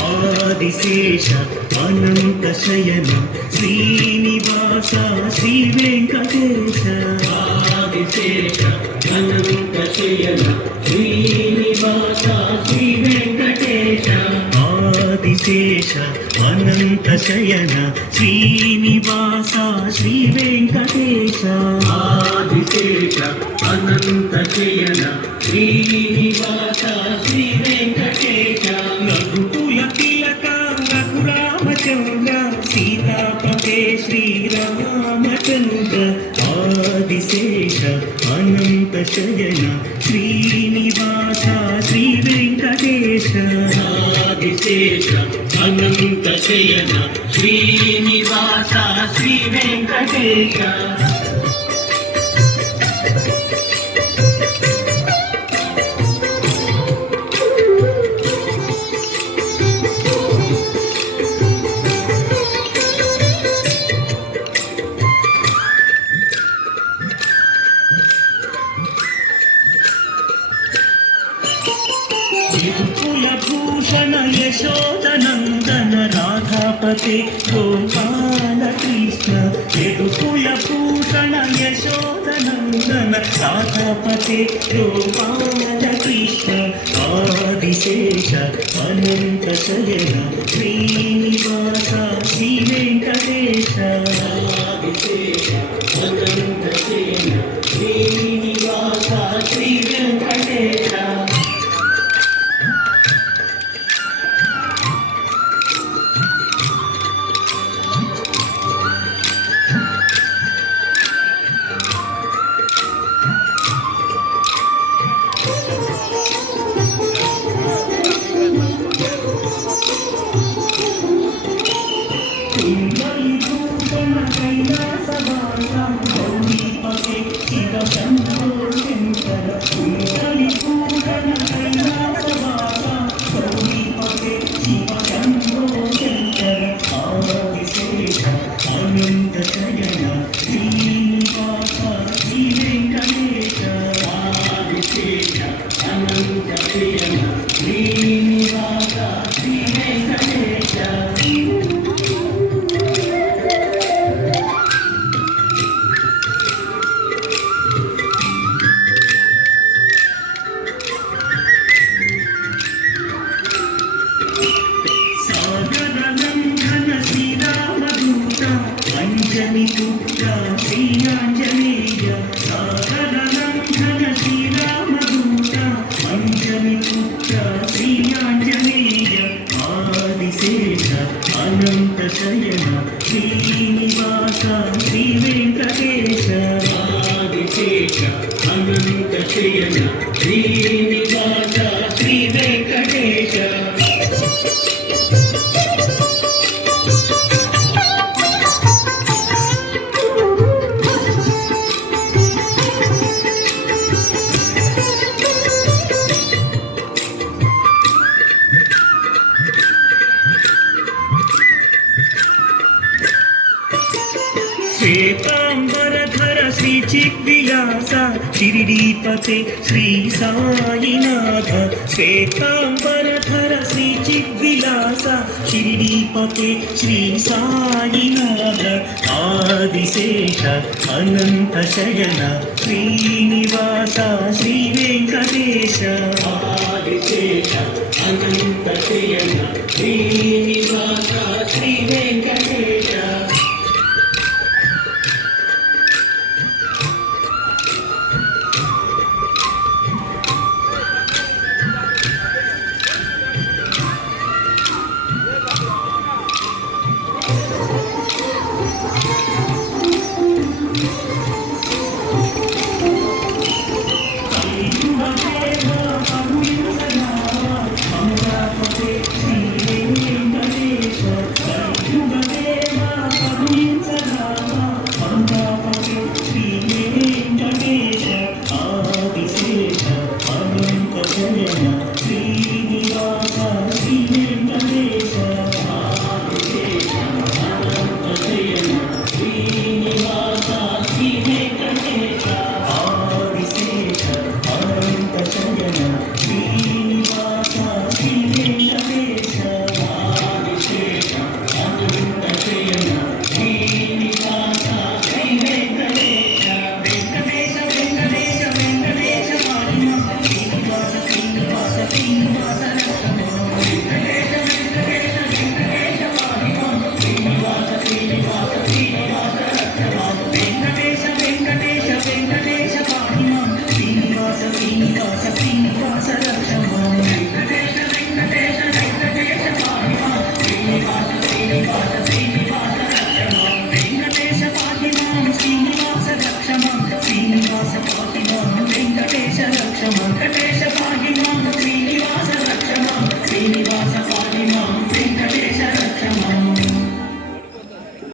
ఆదిశేష అనంత శయన శ్రీనివాస శ్రీ వెంకటేశ ఆదిశేష అనంత శయన శ్రీనివాస శ్రీ వెంకటేశ ఆదిశేష అనంత శయన శ్రీనివాస శ్రీ వెంకటేశ ఆదిశేష అనంత శయన శ్రీనివాస శ్రీ వెంకటేశ రఘుకుల తిలక రఘురామచంద్ర సీతాపతే శ్రీరామచంద్ర ఆదిశేష అనంత శయన శ్రీనివాస శ్రీ వెంకటేశ ఆదిశేష అనంత శయన శ్రీనివాస శ్రీ వెంకటేశ కులభూషణ యశోదనందన రాధాపతే గోపాల కృష్ణ కులభూషణ యశోదనందన రాధాపతే గోపాల కృష్ణ ఆదిశేష అనంత శయన శ్రీనివాస శ్రీ వెంకటేశ ఆదిశేష అనంత శయన శ్రీనివాస శ్రీ వెంకటేశ అనంత శయన శ్రీనివాస శ్రీ వెంకటేశ ఆదిశేష అనంత శయన శ్రీనివాస శ్రీ వెంకటేశ శ్వేతాంబరధర శ్రీ చిద్విలాస షిరిడీపతే శ్రీ సాయినాథ శ్వేతాంబరధర శ్రీ చిద్విలాస షిరిడీపతే శ్రీ సాయినాథ ఆదిశేష అనంత శయన శ్రీనివాస శ్రీ వెంకటేశ ఆదిశేష అనంత శయన శ్రీనివాస శ్రీ వెంకటేశ